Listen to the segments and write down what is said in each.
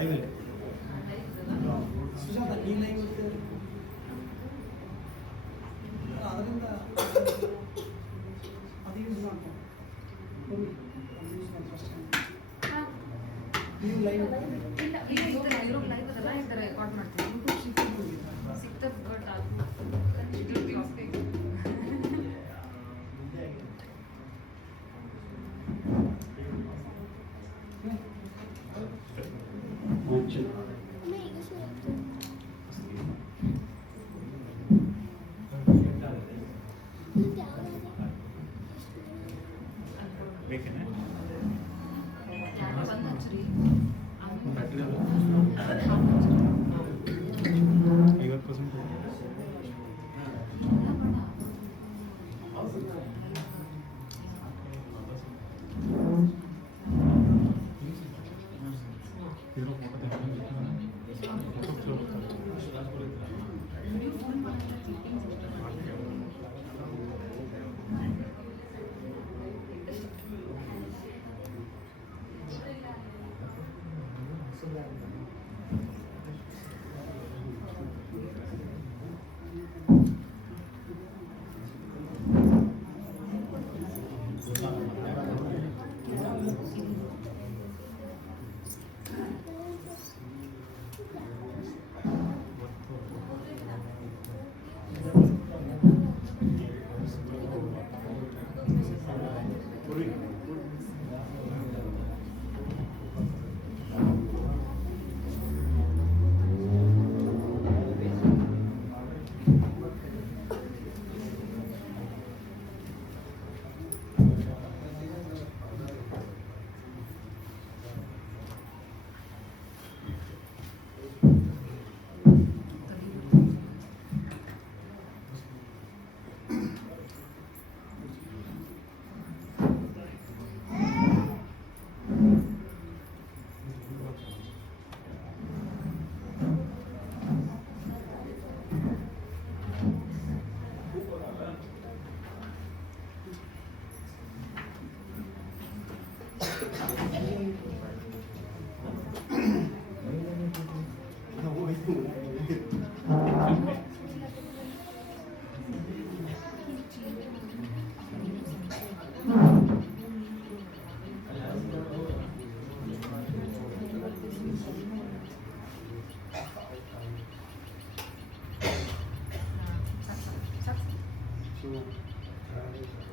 Live ಅಲ್ಲಿ ಸುಜಾತ ನೀ live ಅದರಿಂದ ಅದು ಯೂಸ್ ಮಾಡ್ಕೊಂಡು ನೀವು ಲೈವ್ ಇರೋ ಲೈವ್ ಅದಲ್ಲ ಈ ಥರ ರೆಕಾರ್ಡ್ ಮಾಡ್ತೀವಿ ಸಿಕ್ತದ ಬಟ್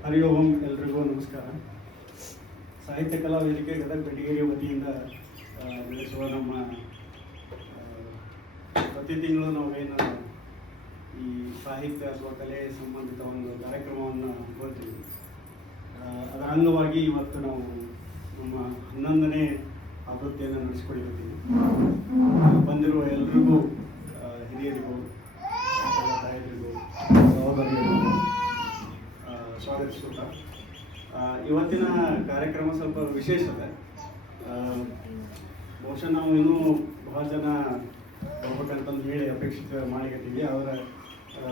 ಹರಿ ಓಂ. ಎಲ್ರಿಗೂ ನಮಸ್ಕಾರ. ಸಾಹಿತ್ಯ ಕಲಾ ವೇದಿಕೆ ಗದಗ ಬೆಟಗೇರಿ ವತಿಯಿಂದ ನಡೆಸುವ ನಮ್ಮ ಪ್ರತಿ ತಿಂಗಳು ನಾವೇನು ಈ ಸಾಹಿತ್ಯ ಅಥವಾ ಕಲೆ ಸಂಬಂಧಿತ ಒಂದು ಕಾರ್ಯಕ್ರಮವನ್ನು ಹಮ್ಮಿಕೊಳ್ತೀವಿ. ಅದರ ಅಂಗವಾಗಿ ಇವತ್ತು ನಾವು ನಮ್ಮ 11ನೇ ಆವೃತ್ತಿಯನ್ನು ನಡೆಸಿಕೊಂಡಿರ್ತೀವಿ. ಬಂದಿರುವ ಎಲ್ರಿಗೂ, ಹಿರಿಯರಿಗೂ, ತಾಯರಿಗೂ, ಸಹೋದರಿಗೂ ಸ್ವಾಗತಿಸುತ್ತಾ ಇವತ್ತಿನ ಕಾರ್ಯಕ್ರಮ ಸ್ವಲ್ಪ ವಿಶೇಷತೆ. ಬಹುಶಃ ನಾವು ಇನ್ನೂ ಬಹಳ ಜನ ಬರ್ಬೇಕಂತಂದು ಹೇಳಿ ಅಪೇಕ್ಷಿತ ಮಾಡಿಕತ್ತೀವಿ. ಅವರ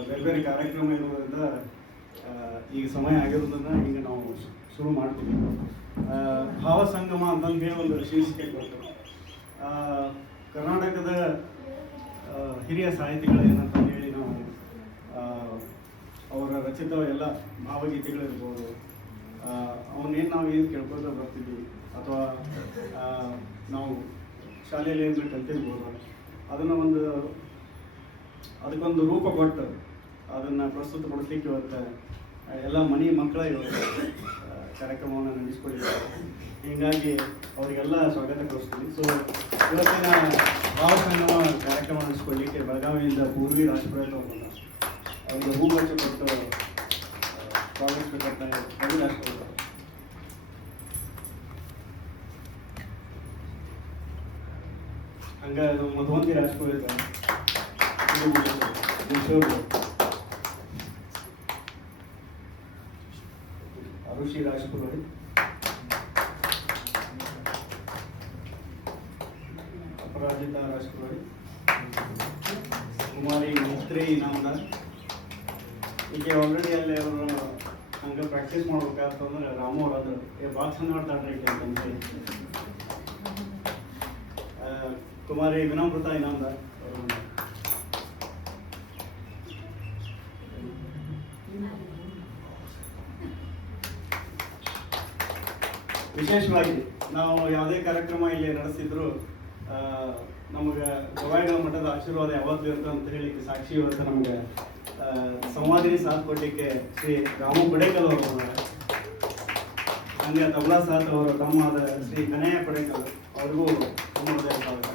ಬೇರೆ ಬೇರೆ ಕಾರ್ಯಕ್ರಮ ಇರೋದ್ರಿಂದ ಈಗ ಸಮಯ ಆಗಿರೋದನ್ನ ಈಗ ನಾವು ಶುರು ಮಾಡ್ತೀವಿ. ಭಾವ ಸಂಗಮ ಅಂತಂದು ಹೇಳಿ ಒಂದು ಶೀರ್ಷಿಕೆ ಕೊಟ್ಟು ಕರ್ನಾಟಕದ ಹಿರಿಯ ಸಾಹಿತಿಗಳು ಏನಂತ ಹೇಳಿ ನಾವು ಅವರ ರಚಿತ ಎಲ್ಲ ಭಾವಗೀತೆಗಳಿರ್ಬೋದು, ಅವನ್ನೇನು ನಾವು ಏನು ಕೇಳ್ಕೊತ ಬರ್ತೀವಿ ಅಥವಾ ನಾವು ಶಾಲೆಯಲ್ಲಿ ಏನು ಕಲ್ತಿರ್ಬೋದು, ಅದನ್ನು ಅದಕ್ಕೊಂದು ರೂಪ ಕೊಟ್ಟು ಅದನ್ನು ಪ್ರಸ್ತುತಪಡಿಸ್ಲಿಕ್ಕೆ ಇವತ್ತು ಎಲ್ಲ ಮನೆ ಮಕ್ಕಳ ಇವತ್ತು ಕಾರ್ಯಕ್ರಮವನ್ನು ನಡೆಸ್ಕೊಂಡಿದ್ದಾರೆ. ಹೀಗಾಗಿ ಅವರಿಗೆಲ್ಲ ಸ್ವಾಗತ ಕೊಡಿಸ್ತೀನಿ. ಸೊ ಇವತ್ತಿನ ಭಾವಸಂಗಮ ಕಾರ್ಯಕ್ರಮ ನಡೆಸ್ಕೊಳ್ಳಿಕ್ಕೆ ಬೆಳಗಾವಿಯಿಂದ ಪೂರ್ವಿ ರಾಜಪುರ ಅವರಿಗೆ ಹೂಗುಚ್ಛ ಕೊಟ್ಟು ಸ್ವಾಗತಿಸಬೇಕಂತ ರಾಜಪುರ. ಹಂಗೆ ಅದು ಮಧುವಂತಿ ರಾಜಪುರ ಅರುಷಿ ರಾಜಪುರೋಹಿತ್, ಅಪರಾಜಿತಾ ರಾಜಪುರೋಹಿತ್, ಕುಮಾರಿ ಮೈತ್ರಿ ಇನಾಮದಾರ್. ಈಗ ಆಲ್ರೆಡಿ ಅಲ್ಲಿ ಅವರು ಹಂಗೆ ಪ್ರಾಕ್ಟೀಸ್ ಮಾಡ್ಬೇಕಾಗ್ತಂದ್ರೆ ರಾಮು ಅವ್ರಾದ್ರು ಭಾಳ ಚಂದ ಮಾಡ್ತಾಡ್ರಿ ಅಂತಂದು ಕುಮಾರಿ ವಿನಮ್ರತಾ ಇನಾಮದಾರ್ ಅವರು ವಿಶೇಷವಾಗಿ ನಾವು ಯಾವುದೇ ಕಾರ್ಯಕ್ರಮ ಇಲ್ಲಿ ನಡೆಸಿದ್ರು ನಮಗೆ ಗವಾಯಿಗಳ ಮಠದ ಆಶೀರ್ವಾದ ಯಾವತ್ತೂ ಇರುತ್ತೆ ಅಂತ ಹೇಳಿಕ್ಕೆ ಸಾಕ್ಷಿ ಇವತ್ತು ನಮಗೆ ಸಂವಾದಿನಿ ಸಾಥ್ ಕೊಡಲಿಕ್ಕೆ ಶ್ರೀ ರಾಮು ಕೊಡೇಕಲ್ ಅವರು ಹಂಗೆ ತಬಲಾ ಸಾಥ್ ಅವರು ತಮ್ಮವಾದ ಶ್ರೀ ಕನಯ್ಯ ಕೊಡೇಕಲ್ ಅವ್ರಿಗೂ ತುಂಬ ಹೃದಯ ಸ್ವಾಗತ.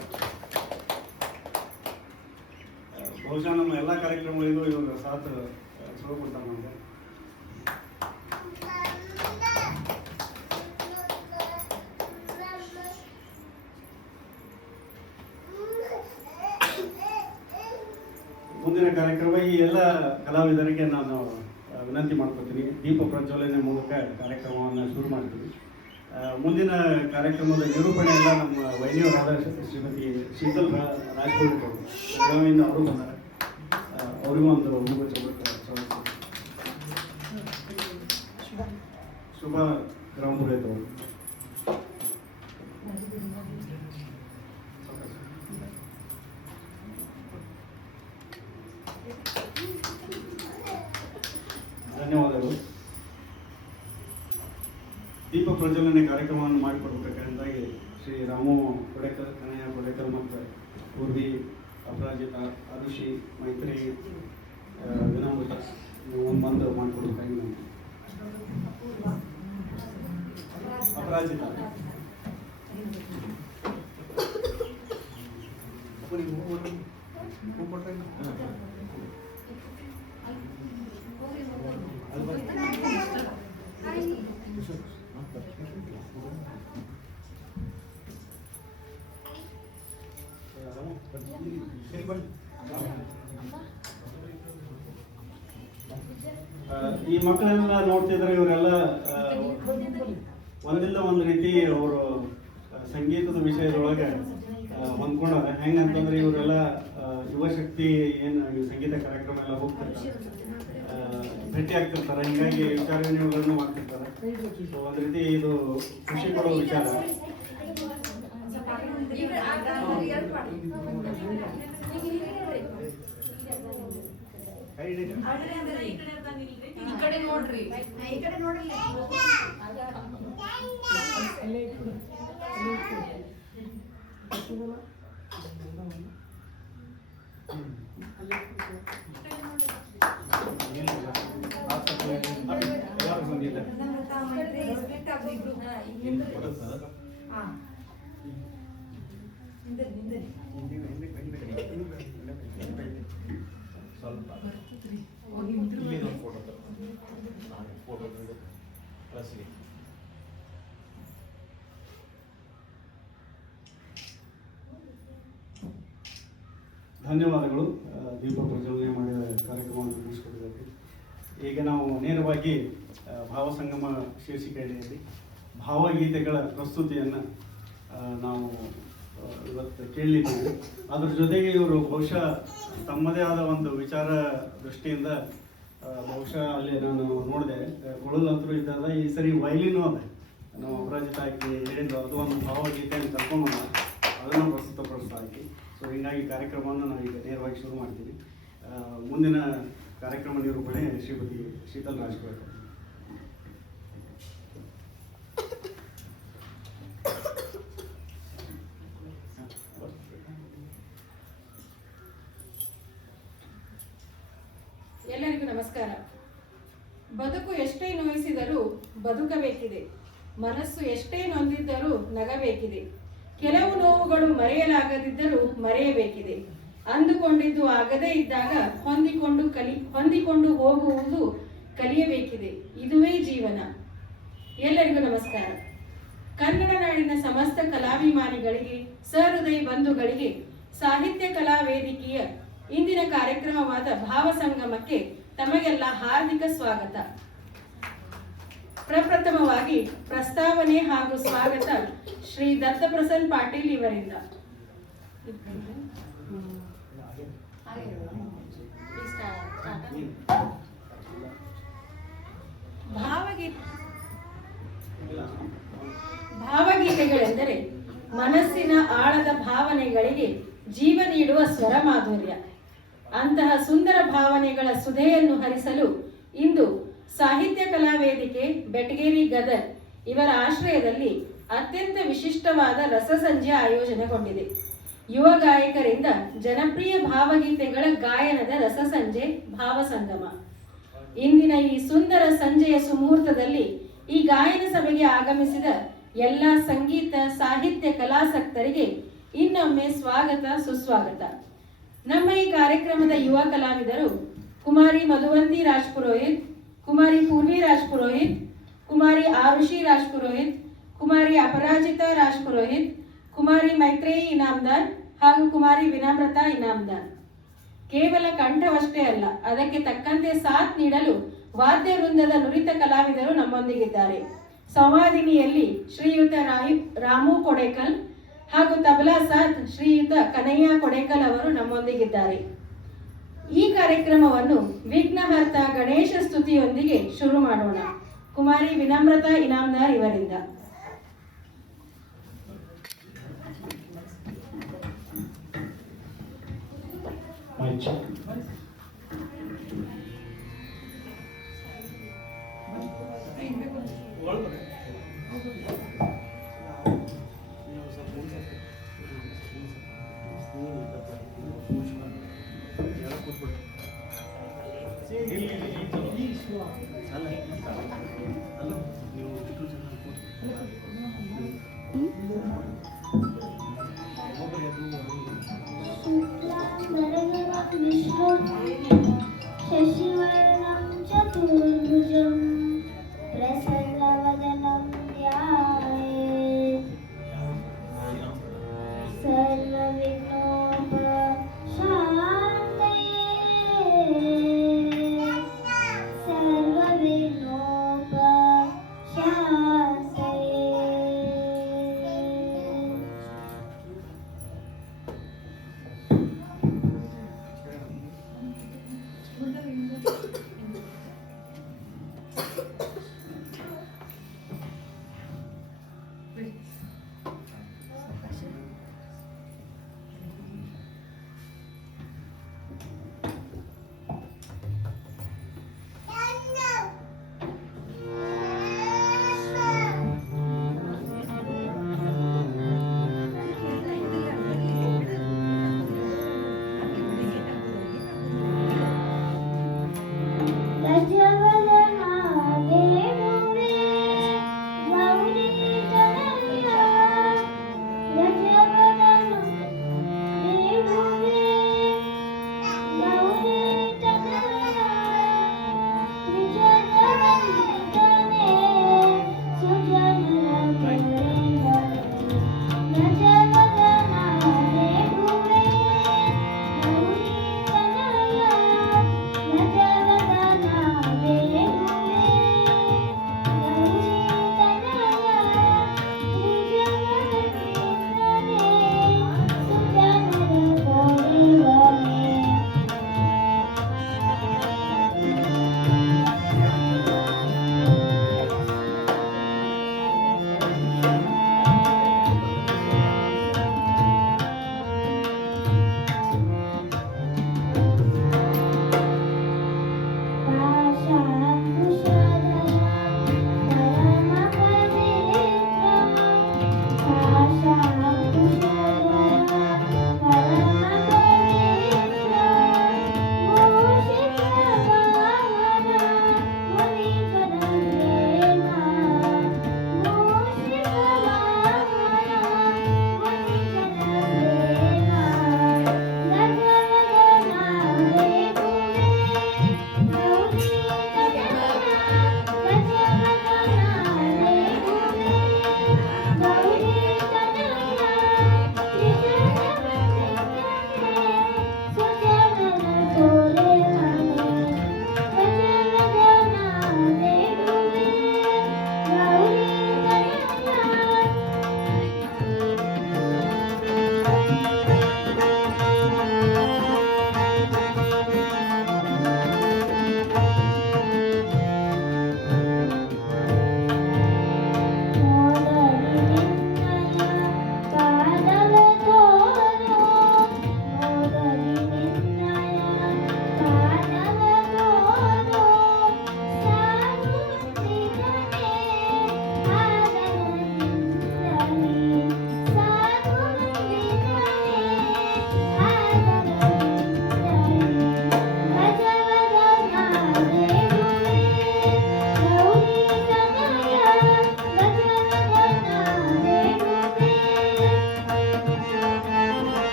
ಬಹುಶಃ ನಮ್ಮ ಎಲ್ಲ ಕಾರ್ಯಕ್ರಮಗಳಿಗೂ ಇವರು ಸಾಥ್ ಚಲೋ ಕೊಡ್ತಾರೆ ನಮಗೆ. ಮುಂದಿನ ಕಾರ್ಯಕ್ರಮ ಈ ಎಲ್ಲ ಕಲಾವಿದರಿಗೆ ನಾನು ವಿನಂತಿ ಮಾಡ್ಕೊತೀನಿ, ದೀಪ ಪ್ರಜ್ವಲನೆ ಮೂಲಕ ಕಾರ್ಯಕ್ರಮವನ್ನು ಶುರು ಮಾಡ್ತೀನಿ. ಮುಂದಿನ ಕಾರ್ಯಕ್ರಮದ ನಿರೂಪಣೆ ಎಲ್ಲ ನಮ್ಮ ವೈನಿಯವರಾದ ಶ್ರೀಮತಿ ಶೀತಲ್ ರಾಜ್ಕೋಟ್ ಅವರು ಬೆಳಗಾವಿಯಿಂದ ಅವರು ಬಂದ್ದಾರೆ. ಅವರಿಗೂ ಒಂದು ಶುಭ ಗ್ರಾಮ ಪುರೋಹಿತ ಅವರು. ಧನ್ಯವಾದಗಳು. ದೀಪ ಪ್ರಜ್ವಲನೆ ಕಾರ್ಯಕ್ರಮವನ್ನು ಮಾಡಿಕೊಡ್ಬೇಕಾಗಿ ಶ್ರೀ ರಾಮು ಕೊಡೇಕಲ್, ಕನಯ್ಯ ಕೊಡೇಕಲ್ ಮತ್ತು ಪೂರ್ವಿ, ಅಪರಾಜಿತಾ, ಅರುಷಿ, ಮೈತ್ರಿ, ವಿನಮ್ರತ ನೀವು ಒಂದು ಬಂದು ಮಾಡಿಕೊಡ್ಬೇಕಾಗಿ ನಾನು ಅಪರಾಜಿತಾ ಈ ಮಕ್ಕಳೆಲ್ಲ ನೋಡ್ತಿದ್ರೆ ಇವರೆಲ್ಲ ಒಂದಿಲ್ಲ ಒಂದು ರೀತಿ ಅವರು ಸಂಗೀತದ ವಿಷಯದೊಳಗೆ ಹೊಂದ್ಕೊಂಡಾರೆ. ಹೆಂಗಂತಂದ್ರೆ ಇವರೆಲ್ಲ ಯುವಶಕ್ತಿ ಏನು ಸಂಗೀತ ಕಾರ್ಯಕ್ರಮ ಎಲ್ಲ ಹೋಗ್ತಿರ್ತಾರೆ, ಭೇಟಿ ಆಗ್ತಿರ್ತಾರೆ, ಹಿಂಗಾಗಿ ವಿಚಾರ ವಿನಿಮಯಗಳನ್ನು ಮಾಡ್ತಿರ್ತಾರೆ. ಸೊ ಒಂದು ರೀತಿ ಇದು ಖುಷಿ ಕೊಡೋ ವಿಚಾರ. ಈ ಕಡೆ ನೋಡ್ರಿ, ಈ ಕಡೆ ನೋಡ್ರಿ. ಧನ್ಯವಾದಗಳು. ದೀಪ ಪ್ರಜ್ವಲನೆ ಮಾಡಿದ ಕಾರ್ಯಕ್ರಮವನ್ನು ಮುಗಿಸ್ಕೊಟ್ಟಿದ್ದೀವಿ. ಈಗ ನಾವು ನೇರವಾಗಿ ಭಾವಸಂಗಮ ಶೀರ್ಷಿಕೆಯಲ್ಲಿ ಭಾವಗೀತೆಗಳ ಪ್ರಸ್ತುತಿಯನ್ನು ನಾವು ಇವತ್ತು ಕೇಳಲಿದ್ದೀವಿ. ಅದ್ರ ಜೊತೆಗೆ ಇವರು ಬಹುಶಃ ತಮ್ಮದೇ ಆದ ಒಂದು ವಿಚಾರ ದೃಷ್ಟಿಯಿಂದ ಬಹುಶಃ ಅಲ್ಲಿ ನಾನು ನೋಡಿದೆ ಕೊಳಲಂತರೂ ಇದ್ದಲ್ಲ, ಈ ಸರಿ ವೈಲಿನೂ ಅದ. ನಾವು ಅಪರಾಜಿತ ಹಾಕಿ ಹೇಳಿದ್ರು ಅದು ಒಂದು ಭಾವಗೀತೆಯನ್ನು ಕರ್ಕೊಂಡು ಅದನ್ನು ಪ್ರಸ್ತುತಪಡಿಸ್ತಾ ಹಾಕಿ. ಸೊ ಹೀಗಾಗಿ ಕಾರ್ಯಕ್ರಮವನ್ನು ನಾವು ಈಗ ನೇರವಾಗಿ ಶುರು ಮಾಡ್ತೀವಿ. ಮುಂದಿನ ಕಾರ್ಯಕ್ರಮ ನಿರೂಪಣೆ ಶ್ರೀಮತಿ ಶೀತಲ್ ರಾಜ್ಕೋಟ್. ಎಲ್ಲರಿಗೂ ನಮಸ್ಕಾರ. ಬದುಕು ಎಷ್ಟೇ ನೋಯಿಸಿದರೂ ಬದುಕಬೇಕಿದೆ, ಮನಸ್ಸು ಎಷ್ಟೇ ನೊಂದಿದ್ದರೂ ನಗಬೇಕಿದೆ. ಕೆಲವು ನೋವುಗಳು ಮರೆಯಲಾಗದಿದ್ದರೂ ಮರೆಯಬೇಕಿದೆ. ಅಂದುಕೊಂಡಿದ್ದು ಆಗದೇ ಇದ್ದಾಗ ಹೊಂದಿಕೊಂಡು ಹೋಗುವುದು ಕಲಿಯಬೇಕಿದೆ. ಇದುವೇ ಜೀವನ. ಎಲ್ಲರಿಗೂ ನಮಸ್ಕಾರ. ಕನ್ನಡ ನಾಡಿನ ಸಮಸ್ತ ಕಲಾಭಿಮಾನಿಗಳಿಗೆ, ಸಹೃದಯ ಬಂಧುಗಳಿಗೆ, ಸಾಹಿತ್ಯ ಕಲಾ ವೇದಿಕೆಯ ಇಂದಿನ ಕಾರ್ಯಕ್ರಮವಾದ ಭಾವಸಂಗಮಕ್ಕೆ ತಮಗೆಲ್ಲ ಹಾರ್ದಿಕ ಸ್ವಾಗತ. ಪ್ರಪ್ರಥಮವಾಗಿ ಪ್ರಸ್ತಾವನೆ ಹಾಗೂ ಸ್ವಾಗತ ಶ್ರೀ ದತ್ತಪ್ರಸನ್ನ ಪಾಟೀಲ್ ಇವರಿಂದ. ಭಾವಗೀತೆಗಳೆಂದರೆ ಮನಸ್ಸಿನ ಆಳದ ಭಾವನೆಗಳಿಗೆ ಜೀವ ನೀಡುವ ಸ್ವರ ಮಾಧುರ್ಯ. ಅಂತಹ ಸುಂದರ ಭಾವನೆಗಳ ಸುಧೆಯನ್ನು ಹರಿಸಲು ಇಂದು ಸಾಹಿತ್ಯ ಕಲಾ ವೇದಿಕೆ ಬೆಟಗೇರಿ ಗದರ್ ಇವರ ಆಶ್ರಯದಲ್ಲಿ ಅತ್ಯಂತ ವಿಶಿಷ್ಟವಾದ ರಸಸಂಜೆ ಆಯೋಜನೆಗೊಂಡಿದೆ. ಯುವ ಗಾಯಕರಿಂದ ಜನಪ್ರಿಯ ಭಾವಗೀತೆಗಳ ಗಾಯನದ ರಸಸಂಜೆ ಭಾವಸಂಗಮ. ಇಂದಿನ ಈ ಸುಂದರ ಸಂಜೆಯ ಸುಮುಹೂರ್ತದಲ್ಲಿ ಈ ಗಾಯನ ಸಭೆಗೆ ಆಗಮಿಸಿದ ಎಲ್ಲ ಸಂಗೀತ ಸಾಹಿತ್ಯ ಕಲಾಸಕ್ತರಿಗೆ ಇನ್ನೊಮ್ಮೆ ಸ್ವಾಗತ ಸುಸ್ವಾಗತ. ನಮ್ಮ ಈ ಕಾರ್ಯಕ್ರಮದ ಯುವ ಕಲಾವಿದರು ಕುಮಾರಿ ಮಧುವಂತಿ ರಾಜ್ಪುರೋಹಿತ್, ಕುಮಾರಿ ಪೂರ್ವಿ ರಾಜ್ಪುರೋಹಿತ್, ಕುಮಾರಿ ಆರುಷಿ ರಾಜ್ಪುರೋಹಿತ್, ಕುಮಾರಿ ಅಪರಾಜಿತಾ ರಾಜ್ಪುರೋಹಿತ್, ಕುಮಾರಿ ಮೈತ್ರೇಯಿ ಇನಾಮ್ದಾರ್ ಹಾಗೂ ಕುಮಾರಿ ವಿನಮ್ರತಾ ಇನಾಮ್ದಾರ್. ಕೇವಲ ಕಂಠವಷ್ಟೇ ಅಲ್ಲ, ಅದಕ್ಕೆ ತಕ್ಕಂತೆ ಸಾಥ್ ನೀಡಲು ವಾದ್ಯ ವೃಂದದ ನುರಿತ ಕಲಾವಿದರು ನಮ್ಮೊಂದಿಗಿದ್ದಾರೆ. ಸಂವಾದಿನಿಯಲ್ಲಿ ಶ್ರೀಯುತ ರಾಮು ಕೊಡೇಕಲ್ ಹಾಗೂ ತಬಲಾ ಸಾಥ್ ಶ್ರೀಯುತ ಕನಯ್ಯ ಕೊಡೇಕಲ್ ಅವರು ನಮ್ಮೊಂದಿಗಿದ್ದಾರೆ. ಈ ಕಾರ್ಯಕ್ರಮವನ್ನು ವಿಘ್ನಹರ್ತ ಗಣೇಶ ಸ್ತುತಿಯೊಂದಿಗೆ ಶುರು ಮಾಡೋಣ. ಕುಮಾರಿ ವಿನಮ್ರತಾ ಇನಾಮ್ದಾರ್ ಇವರಿಂದ. शशिवर्णं चतुर्भुजं